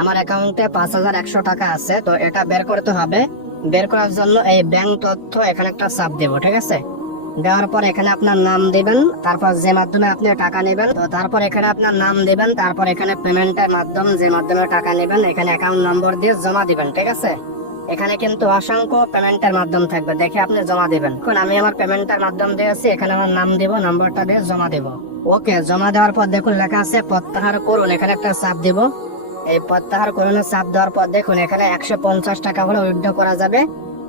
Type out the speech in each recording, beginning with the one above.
আমার অ্যাকাউন্টে 5100 টাকা আছে, তো এটা বের করতে হবে। বের করার জন্য এই ব্যাংক তথ্য এখানে একটা চাপ দেব, ঠিক আছে। দেওয়ার পর এখানে আপনার নাম দিবেন, তারপর যে মাধ্যমে আপনি টাকা নেবেন, তো তারপর এখানে আপনার নাম দিবেন, তারপর এখানে পেমেন্টের মাধ্যম যে মাধ্যমে টাকা নেবেন এখানে অ্যাকাউন্ট নম্বর দিয়ে জমা দিবেন, ঠিক আছে। এখানে কিন্তু অসংখ্য পেমেন্টের মাধ্যম থাকবে, দেখে আপনি জমা দিবেন। এখন আমি আমার পেমেন্টের মাধ্যম দিয়েছি, এখানে আমার নাম দিব, নাম্বারটা দিয়ে জমা দেব। ওকে, জমা দেওয়ার পর দেখুন লেখা আছে প্রত্যাহার করুন, এখানে একটা চাপ দিব। এই প্রত্যাহার করুন চাপ দেওয়ার পর দেখুন এখানে 150 টাকা হলে উইথড্র করা যাবে।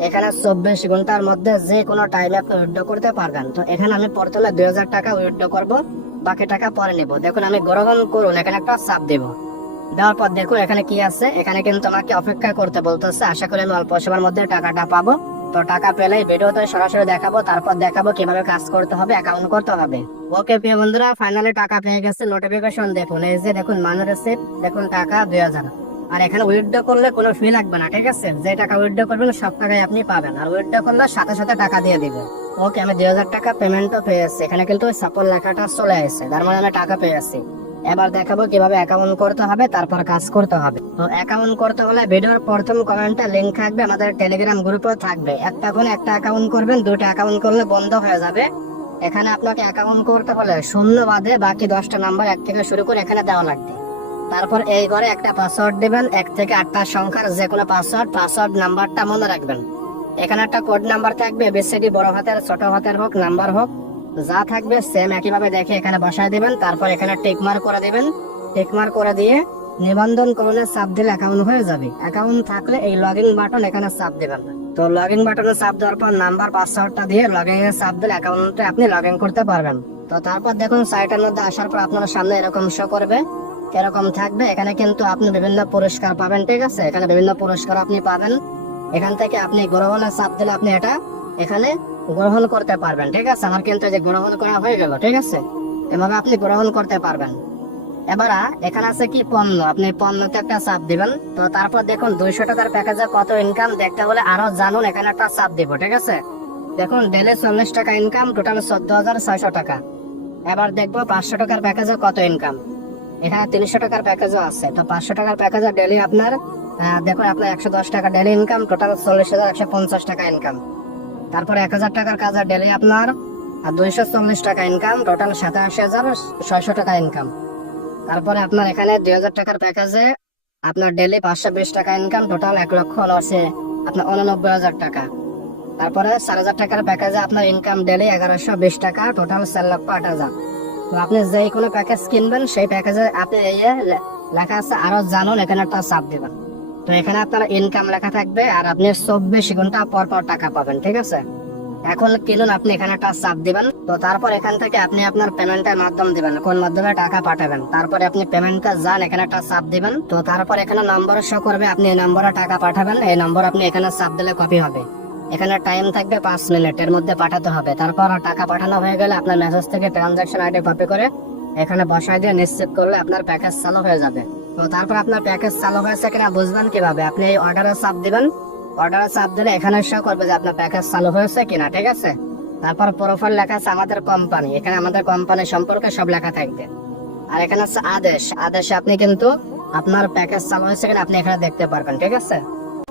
এখানে 24 ঘন্টার মধ্যে যে কোনো টাইমে আপনি উইথড্র করতে পারবেন। তো এখানে আমি প্রথমে 2000 টাকা উইথড্র করব, বাকি টাকা পরে নেব। দেখুন আমি গ্রহণ করুন এখানে একটা চাপ দেব। দেওয়ার পর দেখুন এখানে কি আছে, এখানে কিন্তু আমাকে অপেক্ষা করতে বলতেছে। আশা করি আমি অল্প সময়ের মধ্যে টাকাটা পাবো। তো টাকা পেলে ভিডিওতে সরাসরি দেখাবো, তারপর দেখাবো কিভাবে কাজ করতে হবে, অ্যাকাউন্ট করতে হবে। ওকে প্রিয় বন্ধুরা, ফাইনালি টাকা পেয়ে গেছে। নোটিফিকেশন দেখুন, এই যে দেখুন মানি রিসিপ্ট, দেখুন টাকা 2000। আর এখানে উইথড্র করলে কোনো ফি লাগবে না, ঠিক আছে। যে টাকা উইথড্র করবেন সব টাকাই আপনি পাবেন, আর উইথড্র করলে সাথে সাথে টাকা দিয়ে দিবে। ওকে, আমি 2000 টাকা পেমেন্টও পেয়েছি। এখানে কিন্তু সাপোর্ট লেখাটা চলে আসছে, তার মানে আমি টাকা পেয়েছি। এবার দেখাবো কিভাবে অ্যাকাউন্ট করতে হবে, তারপর কাজ করতে হবে। তো অ্যাকাউন্ট করতে হলে ভিডিওর প্রথম কমেন্টে লিংক থাকবে, আমাদের টেলিগ্রাম গ্রুপেও থাকবে। একটা করে একটা অ্যাকাউন্ট করবেন, দুটো অ্যাকাউন্ট করলে বন্ধ হয়ে যাবে। এখানে আপনাকে অ্যাকাউন্ট করতে হলে শূন্য বাদে বাকি 10টা নাম্বার 1 থেকে শুরু করে এখানে দেওয়া লাগবে। তারপর এই ঘরে একটা পাসওয়ার্ড দিবেন, 1 থেকে 8টা সংখ্যার যে কোনো পাসওয়ার্ড নাম্বারটা মনে রাখবেন। এখানে একটা কোড নাম্বার থাকবে, এবিসিডি বড় হাতের ছোট হাতের হোক, নাম্বার হোক, যা থাকবে সেম একইভাবে দেখে এখানে বসায় দিবেন। তারপর এখানে টিক মার্ক করে দিবেন। টিক মার্ক করে দিয়ে নিবন্ধন করলে চাপ দিলে অ্যাকাউন্ট হয়ে যাবে। অ্যাকাউন্ট থাকলে এই লগইন বাটন এখানে চাপ দিবেন। তো লগইন বাটনে চাপ দেওয়ার পর নাম্বার পাসওয়ার্ডটা দিয়ে লগইন এ চাপ দিলে অ্যাকাউন্টে আপনি লগইন করতে পারবেন। তো তারপর দেখুন সাইটের মধ্যে আসার পর আপনার সামনে এরকম শো করবে, এরকম থাকবে। এখানে কিন্তু আপনি বিভিন্ন পুরস্কার পাবেন, ঠিক আছে। এখানে বিভিন্ন পুরস্কার আপনি পাবেন। এখান থেকে আপনি গ্রহণে চাপ দিলে আপনি এটা এখানে গ্রহণ করতে পারবেন, ঠিক আছে। আমার কিন্তু যে গ্রহণ করা হয়ে গেল, ঠিক আছে। এভাবে আপনি গ্রহণ করতে পারবেন। এবার এখানে আছে কি পণ্য, আপনি পণ্যতে একটা চাপ দিবেন। তো তারপর দেখুন 200 টাকার প্যাকেজে কত ইনকাম দেখতে হলে আরো জানুন, এখানে একটা চাপ দিব, ঠিক আছে। দেখুন ডেলি 40 টাকা ইনকাম, টোটাল 14,600 টাকা। এবার দেখবো 500 টাকার প্যাকেজে কত ইনকাম। এখানে 300 টাকার প্যাকেজও আছে। তো 500 টাকার প্যাকেজে ডেলি আপনার দেখুন আপনার 110 টাকা ডেলি ইনকাম, টোটাল 40,150 টাকা ইনকাম। তারপর 1000 টাকার কাজে ডেলি আপনার 240 টাকা ইনকাম, টোটাল 87,600 টাকা ইনকাম। তারপরে আপনার এখানে 2000 টাকার প্যাকেজে আপনার ডেলি 520 টাকা ইনকাম, টোটাল 1,89,000 আপনার 89,000 টাকা। তারপরে 4000 টাকার প্যাকেজে আপনার ইনকাম ডেলি 1120 টাকা, টোটাল 4,08,000। তো আপনি যে কোনো প্যাকেজ কিনবেন সেই প্যাকেজে আপনি এই লেখা আছে আরো জানুন, এখানে একটা চাপ দিবেন। তো এখানে আপনার ইনকাম লেখা থাকবে, আর আপনি 24 ঘন্টা পর পর টাকা পাবেন, ঠিক আছে। এখন কিনুন, আপনি এখানে একটা চাপ দিবেন। তো তারপর এখান থেকে আপনি আপনার পেমেন্টের মাধ্যম দিবেন, কোন মাধ্যমে টাকা পাঠাবেন। তারপরে আপনি পেমেন্টটা যান, এখানে একটা চাপ দিবেন। তো তারপর এখানে নম্বর শো করবে, আপনি এই নম্বরে টাকা পাঠাবেন। এই নম্বর আপনি এখানে চাপ দিলে কপি হবে। এখানে টাইম থাকবে 5 মিনিট, এর মধ্যে পাঠাতে হবে। তারপর টাকা পাঠানো হয়ে গেলে আপনার মেসেজ থেকে ট্রানজাকশন আইডি কপি করে এখানে বসায় দিয়ে নিশ্চিত করলে আপনার প্যাকেজ চালু হয়ে যাবে। তো তারপর আপনার প্যাকেজ চালু হয়েছে কিনা বুঝবেন কিভাবে, আপনি এই অর্ডারে চাপ দিবেন। অর্ডারে চাপ দিলে এখানে শো করবে যে আপনার প্যাকেজ চালু হয়েছে কিনা, ঠিক আছে। তারপর প্রোফাইল লেখা আছে আমাদের কোম্পানি, এখানে আমাদের কোম্পানি সম্পর্কে সব লেখা থাকবে। আর এখানে আছে আদেশে আপনি কিন্তু আপনার প্যাকেজ চালু হয়েছে কিনা আপনি এখানে দেখতে পারবেন, ঠিক আছে।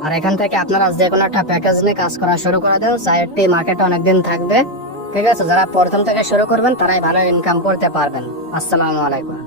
আর এখান থেকে আপনারা যে কোনো একটা প্যাকেজ নিয়ে কাজ করা শুরু করে দেন, সাইটটি মার্কেটে অনেকদিন থাকবে, ঠিক আছে। যারা প্রথম থেকে শুরু করবেন তারাই ভালো ইনকাম করতে পারবেন। আসসালামু আলাইকুম।